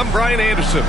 I'm Brian Anderson.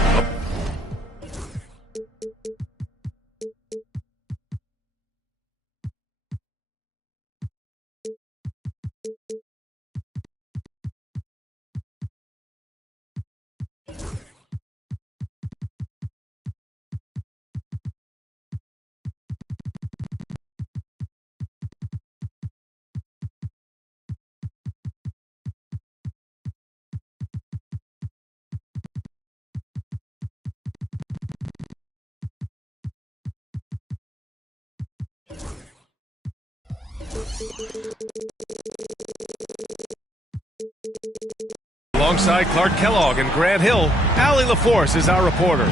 Alongside Clark Kellogg and Grant Hill, Allie LaForce is our reporter.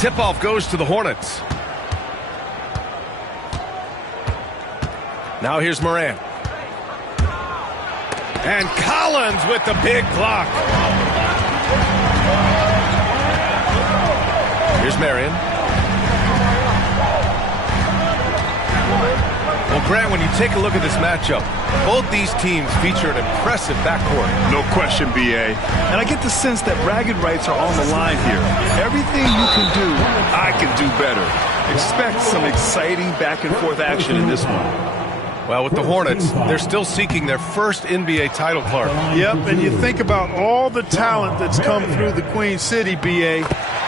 Tip-off goes to the Hornets. Now here's Morant. And Collins with the big block. Here's Marion. Well, Grant, when you take a look at this matchup, both these teams feature an impressive backcourt. No question, B.A. And I get the sense that bragging rights are on the line here. Everything you can do, I can do better. Expect some exciting back-and-forth action in this one. Well, with the Hornets, they're still seeking their first NBA title, Clark. Yep, and you think about all the talent that's come through the Queen City, B.A.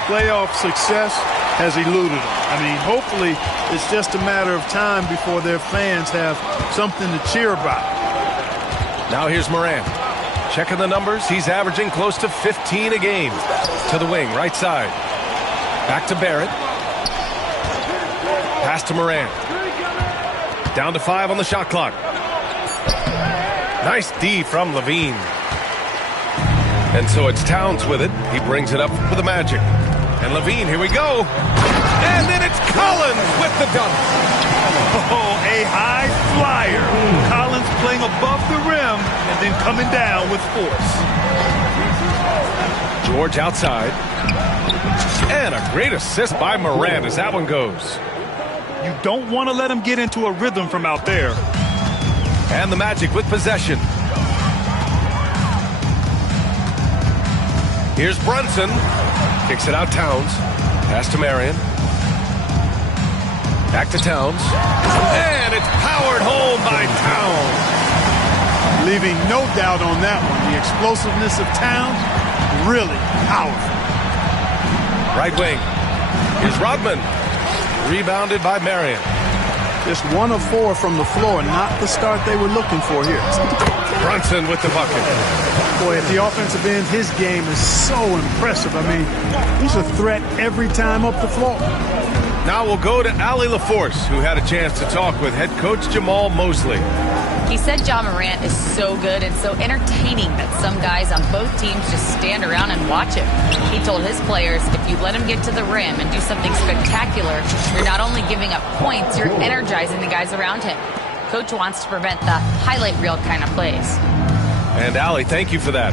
Playoff success has eluded them. I mean, hopefully it's just a matter of time before their fans have something to cheer about. Now here's Morant. Checking the numbers, he's averaging close to 15 a game. To the wing, right side. Back to Barrett. Pass to Morant. Down to 5 on the shot clock. Nice D from Levine. And so it's Towns with it. He brings it up for the Magic. And Levine, here we go. And then it's Collins with the dunk. Oh, a high flyer. Collins playing above the rim and then coming down with force. George outside. And a great assist by Morant as that one goes. You don't want to let him get into a rhythm from out there. And the Magic with possession. Here's Brunson. Kicks it out Towns. Pass to Marion. Back to Towns. And it's powered home by Towns. Leaving no doubt on that one. The explosiveness of Towns, really powerful. Right wing. Here's Rodman. Rebounded by Marion. Just 1 of 4 from the floor, not the start they were looking for here. Brunson with the bucket. Boy, at the offensive end, his game is so impressive. I mean, he's a threat every time up the floor. Now we'll go to Allie LaForce, who had a chance to talk with head coach Jamal Mosley. He said Ja Morant is so good and so entertaining that some guys on both teams just stand around and watch him. He told his players, if you let him get to the rim and do something spectacular, you're not only giving up points, you're energizing the guys around him. Coach wants to prevent the highlight reel kind of plays. And Allie, thank you for that.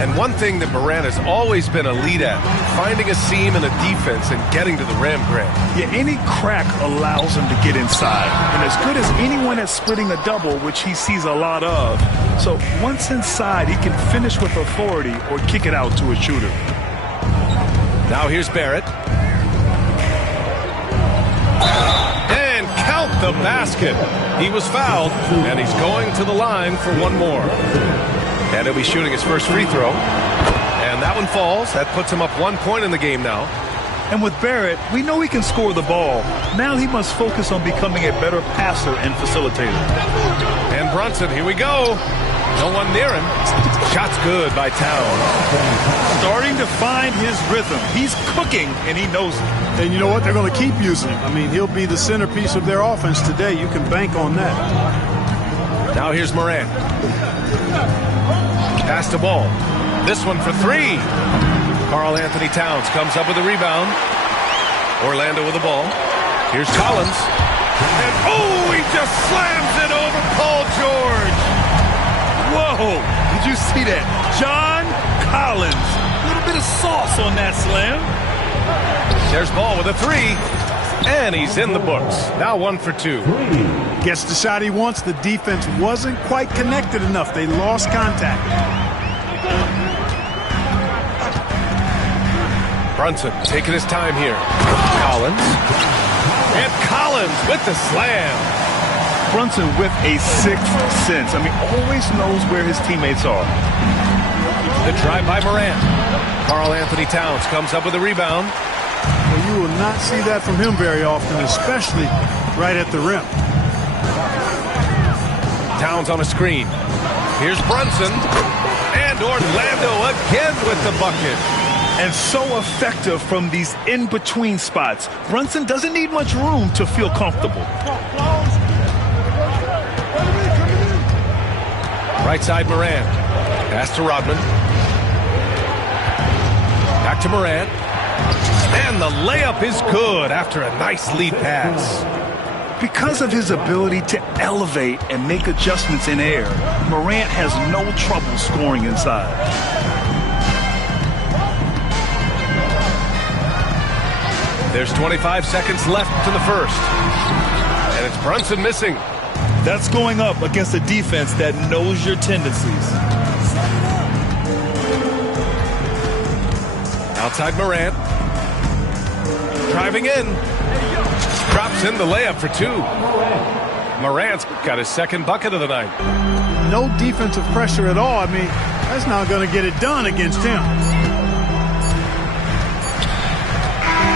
And one thing that Morant has always been elite at, finding a seam in a defense and getting to the rim, Grant. Yeah, any crack allows him to get inside. And as good as anyone at splitting a double, which he sees a lot of. So once inside, he can finish with authority or kick it out to a shooter. Now here's Barrett. And count the basket. He was fouled, and he's going to the line for one more. And he'll be shooting his first free throw. And that one falls. That puts him up 1 point in the game now. And with Barrett, we know he can score the ball. Now he must focus on becoming a better passer and facilitator. And Brunson, here we go. No one near him. Shot's good by Towns. Starting to find his rhythm. He's cooking, and he knows it. And you know what? They're going to keep using him. I mean, he'll be the centerpiece of their offense today. You can bank on that. Now here's Morant. Pass the ball. This one for three. Karl Anthony Towns comes up with a rebound. Orlando with the ball. Here's Collins. And oh, he just slams it over Paul George. Whoa, did you see that? John Collins. A little bit of sauce on that slam. There's Ball with a three. And he's in the books. Now 1 for 2. Gets the shot he wants. The defense wasn't quite connected enough. They lost contact. Brunson taking his time here. Collins. And Collins with the slam. Brunson with a sixth sense. I mean, always knows where his teammates are. The drive by Morant. Karl Anthony Towns comes up with a rebound. Well, you will not see that from him very often, especially right at the rim. Towns on a screen. Here's Brunson. And Orlando again with the bucket. And so effective from these in-between spots. Brunson doesn't need much room to feel comfortable. Right side Morant. Pass to Rodman. Back to Morant. And the layup is good after a nice lead pass. Because of his ability to elevate and make adjustments in air, Morant has no trouble scoring inside. There's 25 seconds left to the first. And it's Brunson missing. That's going up against a defense that knows your tendencies. Outside Morant. Driving in. Drops in the layup for 2. Morant's got his second bucket of the night. No defensive pressure at all. I mean, that's not going to get it done against him.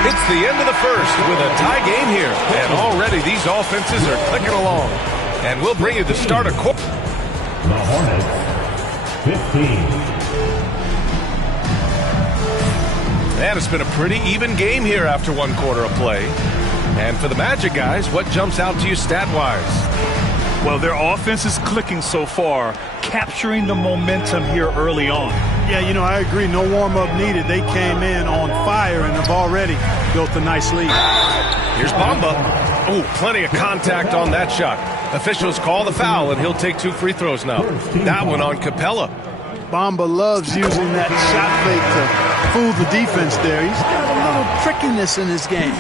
It's the end of the first with a tie game here. And already these offenses are clicking along. And we'll bring you the start of quarter. The Hornets, 15. And it's been a pretty even game here after 1 quarter of play. And for the Magic guys, what jumps out to you stat-wise? Well, their offense is clicking so far, capturing the momentum here early on. Yeah, you know, I agree. No warm-up needed. They came in on fire and have already built a nice lead. Here's Bamba. Oh, plenty of contact on that shot. Officials call the foul, and he'll take 2 free throws now. That one on Capella. Bamba loves using that shot fake to fool the defense there. He's got a little trickiness in his game.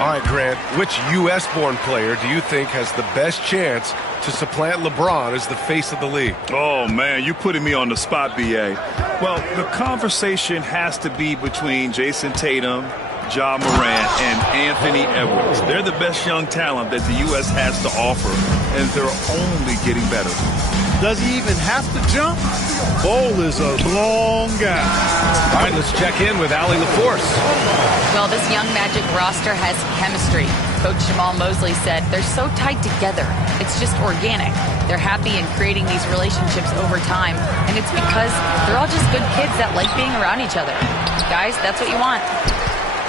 All right, Grant, which U.S.-born player do you think has the best chance to supplant LeBron as the face of the league? Oh, man, you're putting me on the spot, B.A. Well, the conversation has to be between Jason Tatum, Ja Morant, and Anthony Edwards. They're the best young talent that the U.S. has to offer, and they're only getting better. Does he even have to jump? Bol is a long guy. All right, let's check in with Allie LaForce. Well, this young Magic roster has chemistry. Coach Jamal Mosley said they're so tight together. It's just organic. They're happy in creating these relationships over time, and it's because they're all just good kids that like being around each other. Guys, that's what you want.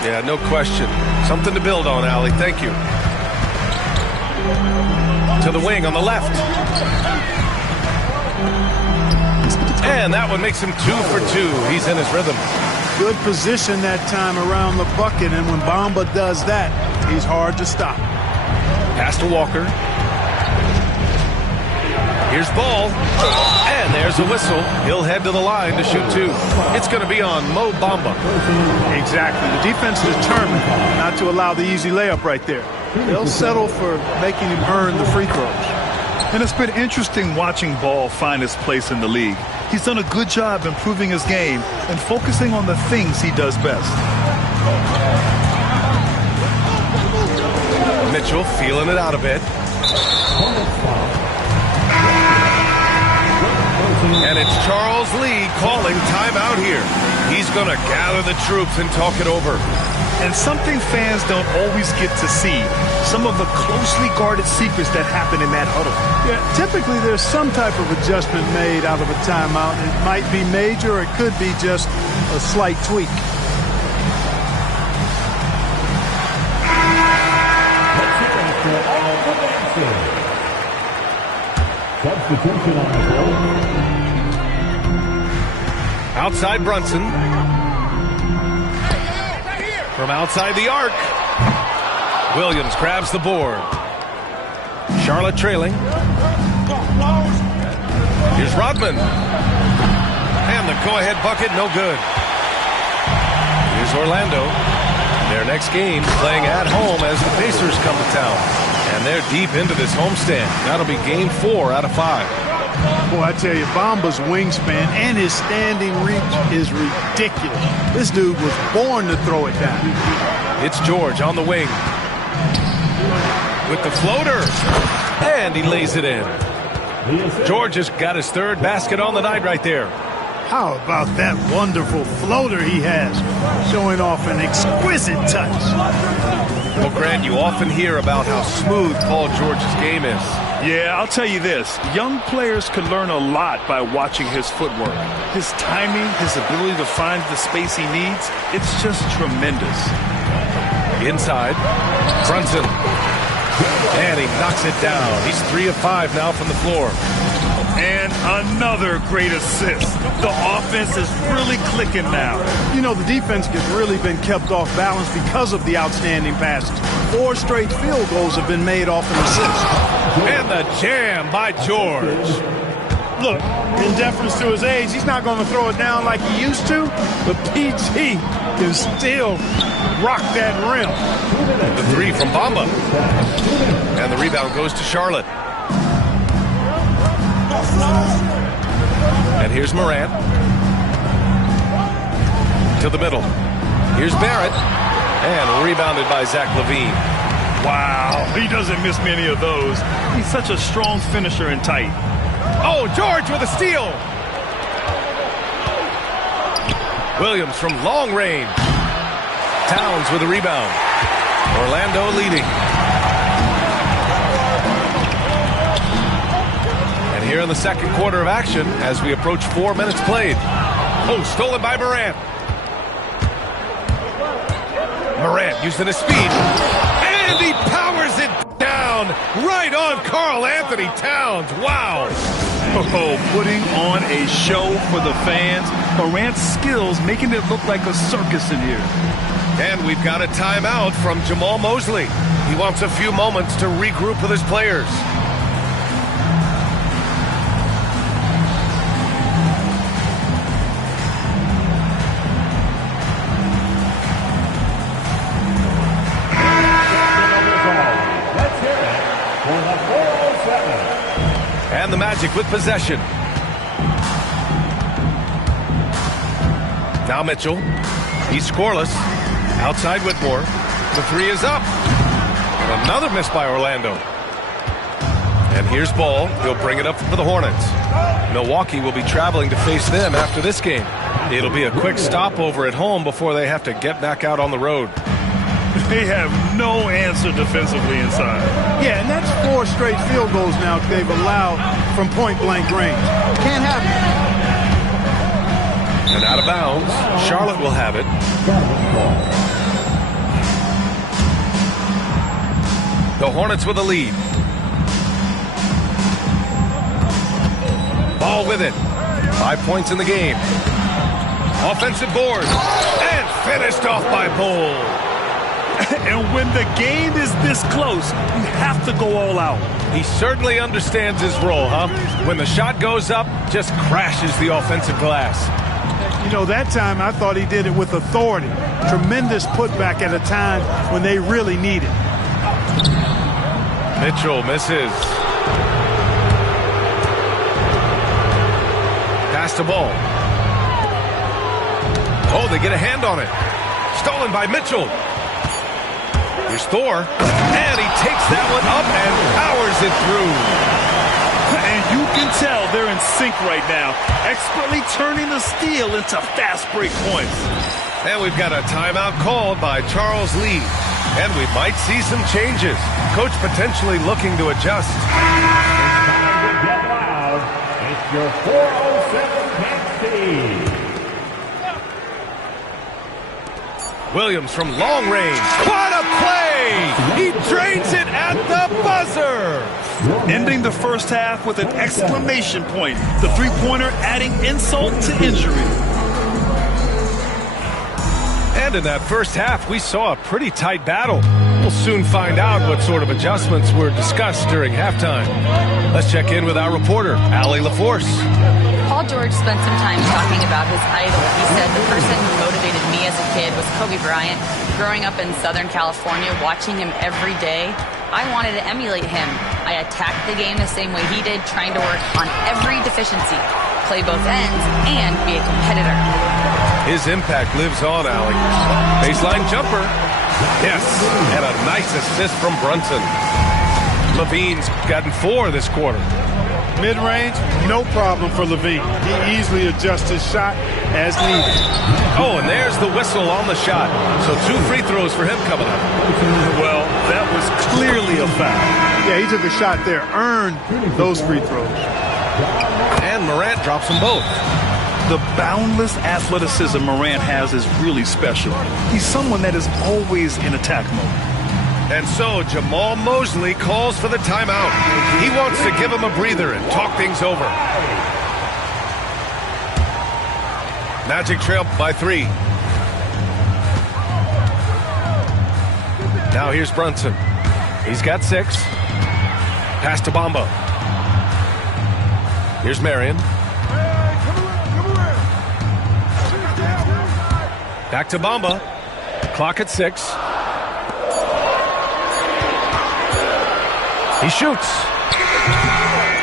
Yeah, no question. Something to build on, Allie. Thank you. To the wing on the left. And that one makes him 2 for 2. He's in his rhythm. Good position that time around the bucket, and when Bamba does that, he's hard to stop. Pass to Walker. Here's Ball. And there's a whistle. He'll head to the line to shoot 2. It's going to be on Mo Bamba. Exactly. The defense is determined not to allow the easy layup right there. They'll settle for making him earn the free throws. And it's been interesting watching Ball find his place in the league. He's done a good job improving his game and focusing on the things he does best. Mitchell feeling it out a bit. And it's Charles Lee calling timeout here. He's going to gather the troops and talk it over. And something fans don't always get to see, some of the closely guarded secrets that happen in that huddle. Yeah, typically there's some type of adjustment made out of a timeout. It might be major, or it could be just a slight tweak. Substitution on the goal. Outside Brunson. From outside the arc. Williams grabs the board. Charlotte trailing. Here's Rodman. And the go-ahead bucket, no good. Here's Orlando. Their next game playing at home as the Pacers come to town. And they're deep into this homestand. That'll be game 4 out of 5. Boy, I tell you, Bamba's wingspan and his standing reach is ridiculous. This dude was born to throw it down. It's George on the wing. With the floater. And he lays it in. George has got his 3rd basket on the night right there. How about that wonderful floater he has, showing off an exquisite touch. Well, Grant, you often hear about how smooth Paul George's game is. Yeah, I'll tell you this. Young players can learn a lot by watching his footwork. His timing, his ability to find the space he needs, it's just tremendous. Inside, Brunson. And he knocks it down. He's 3 of 5 now from the floor. And another great assist. The offense is really clicking now. You know, the defense has really been kept off balance because of the outstanding passes. 4 straight field goals have been made off an assist. And the jam by George. Look, in deference to his age, he's not going to throw it down like he used to, but PG can still rock that rim. The 3 from Bamba. And the rebound goes to Charlotte. And here's Morant. To the middle. Here's Barrett. And rebounded by Zach LaVine. Wow, he doesn't miss many of those. He's such a strong finisher and tight. Oh, George with a steal. Williams from long range. Towns with a rebound. Orlando leading. And here in the second quarter of action as we approach 4 minutes played. Oh, stolen by Morant. Morant using his speed. And he powers it down right on Karl Anthony Towns. Wow. Oh, putting on a show for the fans. Morant's skills making it look like a circus in here. And we've got a timeout from Jamal Mosley. He wants a few moments to regroup with his players. And the Magic with possession. Now Mitchell. He's scoreless. Outside Whitmore. The 3 is up. And another miss by Orlando. And here's Ball. He'll bring it up for the Hornets. Milwaukee will be traveling to face them after this game. It'll be a quick stopover at home before they have to get back out on the road. They have no answer defensively inside. Yeah, and that's 4 straight field goals now they've allowed from point-blank range. Can't have it. And out of bounds, Charlotte will have it. The Hornets with a lead. Ball with it. 5 points in the game. Offensive board. And finished off by Bol. And when the game is this close, you have to go all out. He certainly understands his role, huh? When the shot goes up, just crashes the offensive glass. You know, that time I thought he did it with authority. Tremendous putback at a time when they really need it. Mitchell misses. Pass the ball. Oh, they get a hand on it. Stolen by Mitchell. Here's Thor. And he takes that one up and powers it through. And you can tell they're in sync right now, expertly turning the steal into fast break points. And we've got a timeout called by Charles Lee. And we might see some changes. Coach potentially looking to adjust. Get loud. It's your 407 Kansas. Williams from long range. What a play! He drains it at the buzzer! Ending the first half with an exclamation point. The three-pointer adding insult to injury. And in that first half, we saw a pretty tight battle. We'll soon find out what sort of adjustments were discussed during halftime. Let's check in with our reporter, Allie LaForce. Paul George spent some time talking about his idol. He said the person who motivated me as a kid was Kobe Bryant. Growing up in Southern California, watching him every day, I wanted to emulate him. I attacked the game the same way he did, trying to work on every deficiency, play both ends, and be a competitor. His impact lives on, Allie. Baseline jumper. Yes, and a nice assist from Brunson. Levine's gotten 4 this quarter. Mid-range, no problem for Levine. He easily adjusts his shot as needed. Oh, and there's the whistle on the shot. So 2 free throws for him coming up. Well, that was clearly a foul. Yeah, he took a shot there, earned those free throws. And Morant drops them both. The boundless athleticism Morant has is really special. He's someone that is always in attack mode. And so Jamal Mosley calls for the timeout. He wants to give him a breather and talk things over. Magic trail by 3. Now here's Brunson. He's got 6. Pass to Bamba. Here's Marion. Back to Bamba. Clock at 6. He shoots.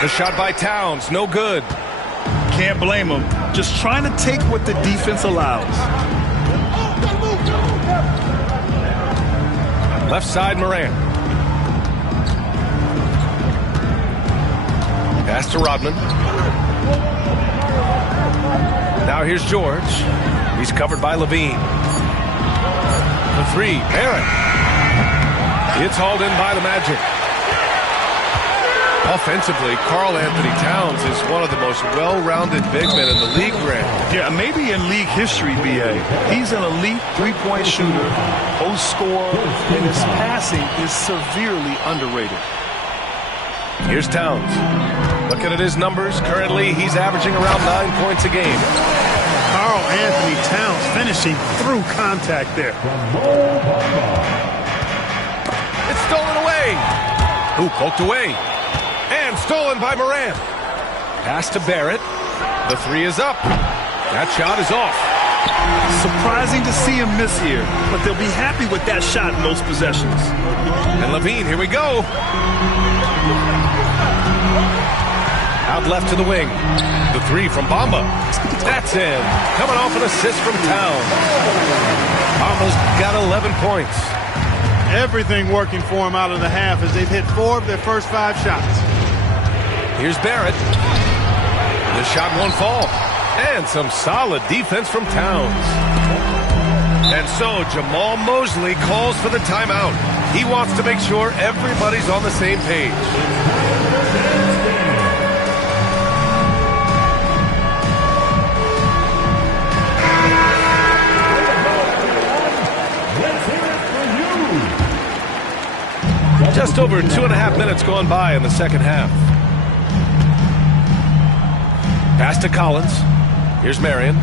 The shot by Towns, no good. Can't blame him. Just trying to take what the defense allows. Left side, Morant. Pass to Rodman. Now here's George. He's covered by Levine. The 3, Barrett. It's hauled in by the Magic. Offensively, Karl Anthony Towns is one of the most well-rounded big men in the league, Grant. Yeah, maybe in league history, B.A. He's an elite three-point shooter, post scorer, and his passing is severely underrated. Here's Towns. Looking at his numbers, currently he's averaging around 9 points a game. Karl Anthony Towns finishing through contact there. It's stolen away. Ooh, poked away. And stolen by Morant. Pass to Barrett. The 3 is up. That shot is off. Surprising to see him miss here, but they'll be happy with that shot in most possessions. And Levine, here we go. Out left to the wing. The 3 from Bamba. That's in. Coming off an assist from Towns. Bamba's got 11 points. Everything working for him out of the half as they've hit 4 of their first 5 shots. Here's Barrett. The shot won't fall. And some solid defense from Towns. And so Jamal Mosley calls for the timeout. He wants to make sure everybody's on the same page. Just over 2.5 minutes gone by in the second half. Pass to Collins. Here's Marion.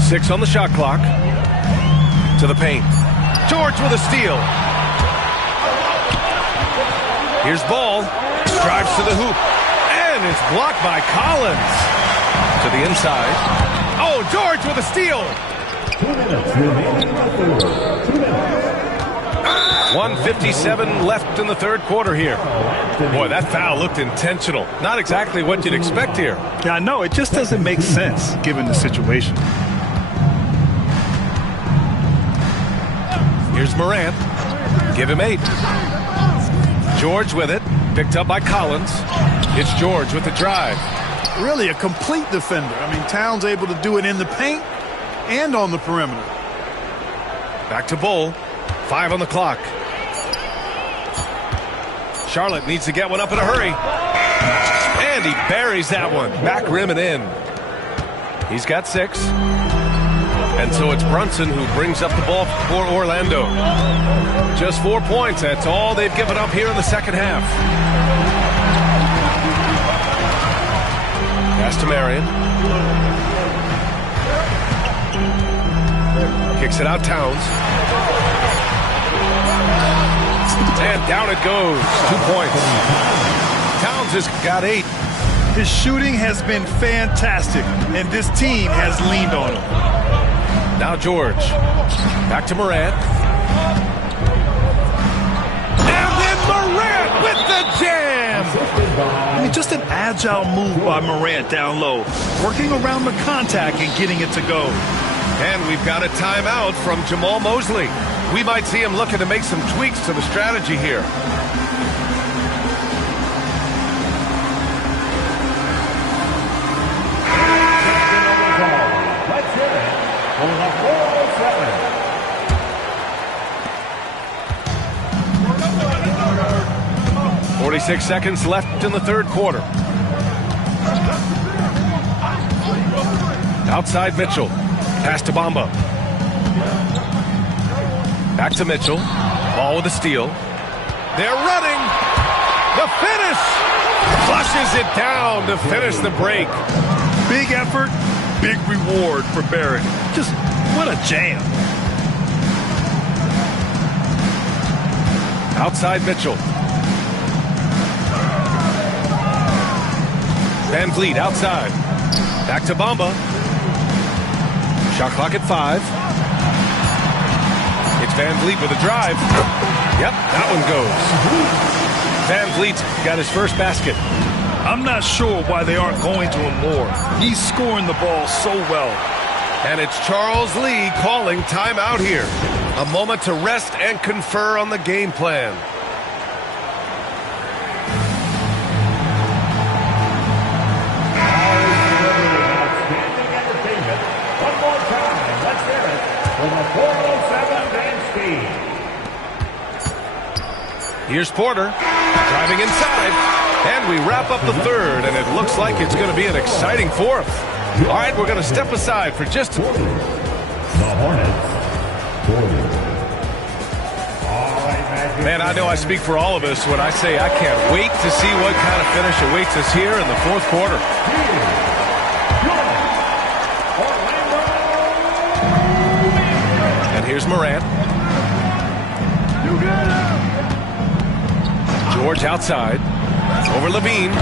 6 on the shot clock. To the paint. George with a steal. Here's Ball. Drives to the hoop. And it's blocked by Collins. To the inside. Oh, George with a steal. 2 minutes remaining in the fourth. 2 minutes. 1:57 left in the third quarter here. Boy, that foul looked intentional. Not exactly what you'd expect here. Yeah, I know. It just doesn't make sense given the situation. Here's Morant. Give him 8. George with it. Picked up by Collins. It's George with the drive. Really a complete defender. I mean, Towns able to do it in the paint and on the perimeter. Back to Bull. 5 on the clock. Charlotte needs to get one up in a hurry. And he buries that one. Back rim and in. He's got 6. And so it's Brunson who brings up the ball for Orlando. Just 4 points. That's all they've given up here in the second half. Pass to Marion. Kicks it out Towns. And down it goes. 2 points. Towns has got 8. His shooting has been fantastic, and this team has leaned on him. Now George. Back to Morant. And then Morant with the jam. I mean, just an agile move by Morant down low, working around the contact and getting it to go. And we've got a timeout from Jamal Mosley. We might see him looking to make some tweaks to the strategy here. Let's hear it for the 407. 46 seconds left in the third quarter. Outside Mitchell. Pass to Bamba. Back to Mitchell. Ball with a steal. They're running. The finish. Flushes it down to finish the break. Big effort, big reward for Barrett. Just what a jam. Outside Mitchell. Van Vliet outside. Back to Bamba. Shot clock at 5. It's Van Vliet with a drive. Yep, that one goes. Van Vliet's got his first basket. I'm not sure why they aren't going to him more. He's scoring the ball so well. And it's Charles Lee calling timeout here. A moment to rest and confer on the game plan. Outstanding entertainment. One more time. Let's hear it for the 407 Van Steed. Here's Porter driving inside. And we wrap up the third, and it looks like it's going to be an exciting fourth. All right, we're going to step aside for just... The Hornets. Man, I know I speak for all of us when I say I can't wait to see what kind of finish awaits us here in the fourth quarter. And here's Morant. George outside. Over Levine.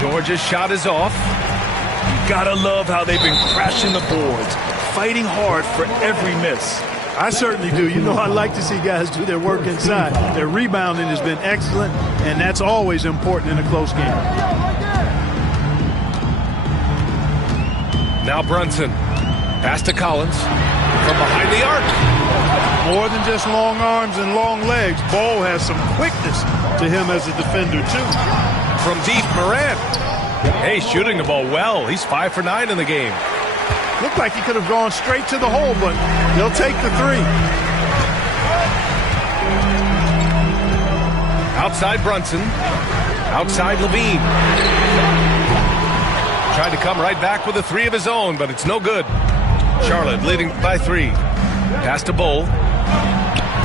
George's shot is off. You gotta love how they've been crashing the boards, fighting hard for every miss. I certainly do. You know, I like to see guys do their work inside. Their rebounding has been excellent, and that's always important in a close game. Now Brunson. Pass to Collins. From behind the arc. More than just long arms and long legs, Ball has some quickness to him as a defender, too. From deep, Morant. Hey, shooting the ball well. He's 5 for 9 in the game. Looked like he could have gone straight to the hole, but they'll take the 3. Outside Brunson. Outside Levine. Tried to come right back with a 3 of his own, but it's no good. Charlotte leading by 3. Pass to Bull.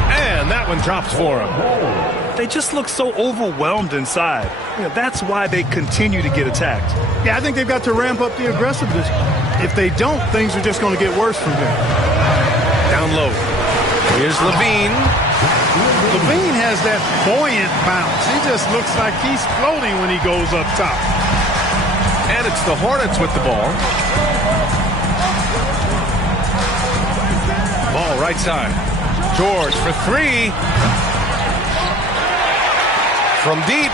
And that one drops for him. They just look so overwhelmed inside. You know, that's why they continue to get attacked. Yeah, I think they've got to ramp up the aggressiveness. If they don't, things are just going to get worse from here. Down low. Here's Levine. Levine has that buoyant bounce. He just looks like he's floating when he goes up top. And it's the Hornets with the ball. Ball right side. George for 3. From deep.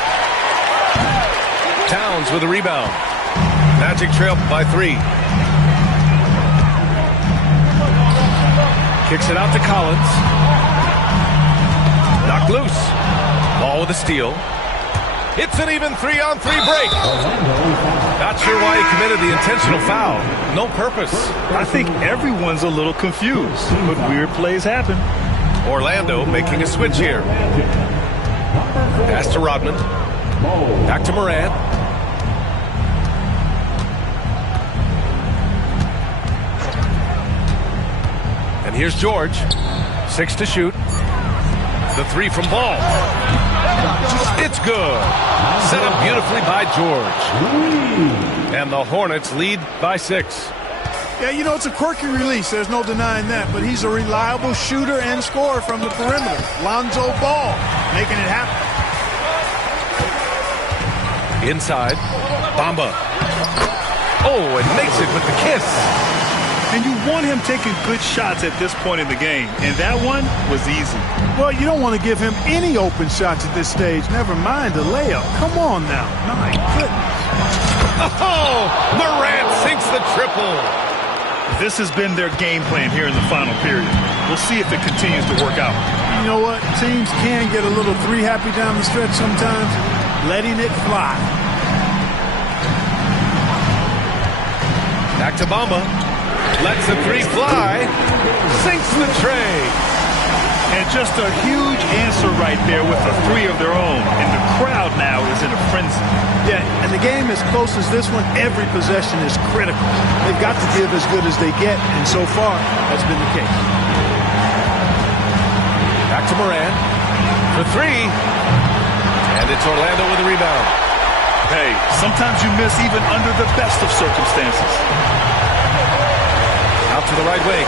Towns with a rebound. Magic trail by 3. Kicks it out to Collins. knocked loose. Ball with a steal. It's an even 3-on-3 break. Not sure why he committed the intentional foul. No purpose. I think everyone's a little confused, but weird plays happen. Orlando making a switch here. Pass to Rodman. Back to Morant. And here's George. 6 to shoot. The 3 from Ball. It's good. Set up beautifully by George. And the Hornets lead by 6. Yeah, you know, it's a quirky release. There's no denying that. But he's a reliable shooter and scorer from the perimeter. Lonzo Ball making it happen. Inside. Bamba. Oh, and makes it with the kiss. And you want him taking good shots at this point in the game. And that one was easy. Well, you don't want to give him any open shots at this stage. Never mind a layup. Come on now. My goodness. Oh, Morant sinks the triple. This has been their game plan here in the final period. We'll see if it continues to work out. You know what? Teams can get a little three happy down the stretch sometimes. Letting it fly. Back to Bamba. Lets the 3 fly. Sinks the tray. And just a huge answer right there with a 3 of their own. And the crowd now is in a frenzy. Yeah, and the game as close as this one, every possession is critical. They've got to give as good as they get, and so far, that's been the case. Back to Morant for 3. And it's Orlando with a rebound. Hey, sometimes you miss even under the best of circumstances. Out to the right wing.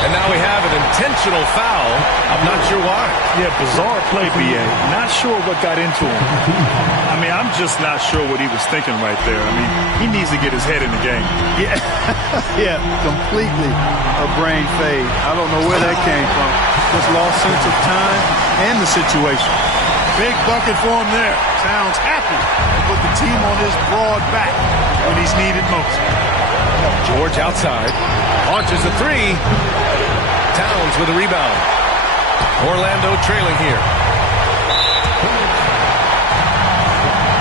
And now we have an intentional foul. I'm not sure why. Yeah, bizarre play, B.A. Not sure what got into him. I mean, I'm just not sure what he was thinking right there. I mean, he needs to get his head in the game. Yeah, yeah, completely a brain fade. I don't know where that came from. Just lost sense of time and the situation. Big bucket for him there. Towns happy to put the team on his broad back when he's needed most. George outside. Launches a 3. Towns with a rebound. Orlando trailing here.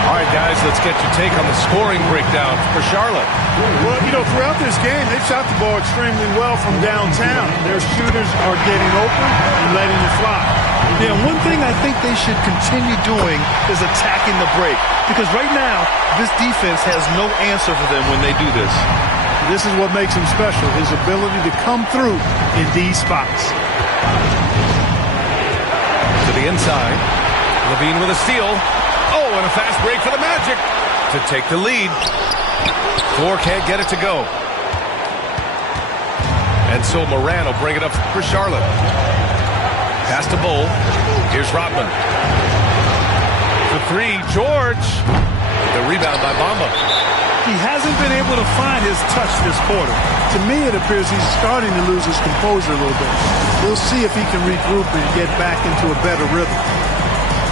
All right, guys, let's get your take on the scoring breakdown for Charlotte. Well, you know, throughout this game, they've shot the ball extremely well from downtown. Their shooters are getting open and letting it fly. Yeah, one thing I think they should continue doing is attacking the break. Because right now, this defense has no answer for them when they do this. This is what makes him special, his ability to come through in these spots. To the inside. Levine with a steal. Oh, and a fast break for the Magic to take the lead. 4 can't get it to go. And so Morant will bring it up for Charlotte. Pass to Bull. Here's Rodman. For 3, George. The rebound by Bamba. He hasn't been able to find his touch this quarter. To me, it appears he's starting to lose his composure a little bit. We'll see if he can regroup and get back into a better rhythm.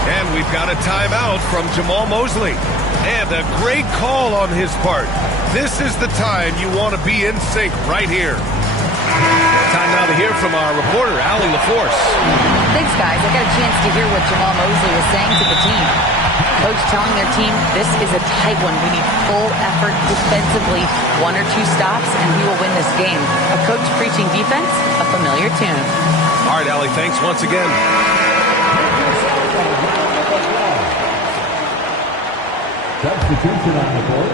And we've got a timeout from Jamal Mosley. And a great call on his part. This is the time you want to be in sync right here. Time now to hear from our reporter, Allie LaForce. Thanks, guys. I got a chance to hear what Jamal Mosley was saying to the team. Coach telling their team, this is a tight one. We need full effort defensively. 1 or 2 stops, and we will win this game. A coach preaching defense, a familiar tune. All right, Allie, thanks once again. Substitution on the board.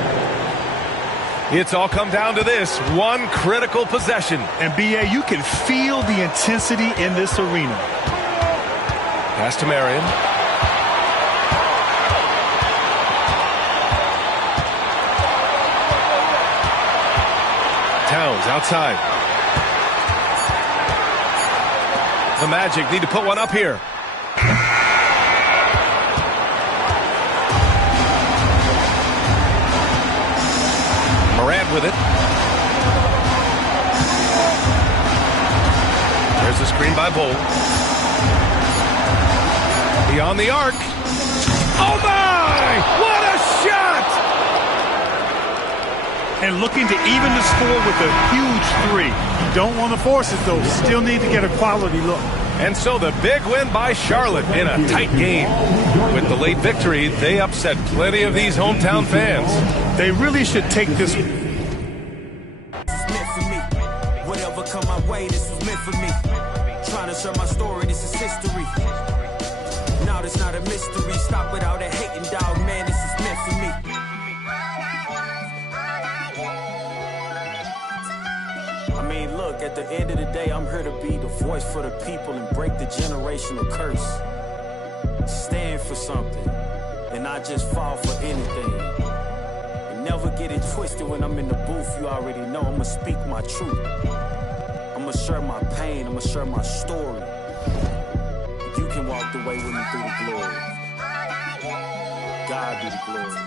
It's all come down to this. One critical possession. And, B.A., you can feel the intensity in this arena. Pass to Marion. Towns outside. The Magic need to put one up here. Morant with it. There's a screen by Bull. Beyond the arc. Oh my! What a shot! And looking to even the score with a huge 3. You don't want to force it, though. You still need to get a quality look. And so the big win by Charlotte in a tight game. With the late victory, they upset plenty of these hometown fans. They really should take this. This is meant for me. Whatever come my way, this was meant for me. Trying to share my story, this is history. Now it's not a mystery. Stop with all that hating, dog, man, this is meant for me. I mean, look, at the end of the day, I'm here to be the voice for the people and break the generational curse. Stand for something and not just fall for anything. And never get it twisted when I'm in the booth. You already know I'ma speak my truth. I'ma share my pain, I'ma share my story. You can walk the way with me through the glory. God be the glory.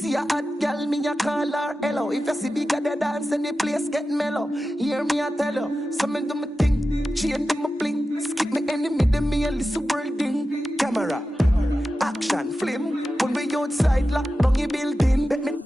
See a hot girl, me a call her hello. If you see bigger the dance and the place get mellow, hear me I tell you. So me do me thing, chain do me bling. Skip me enemy, them me a little building. Camera, action, flame. When we outside, lock down your building. Bet me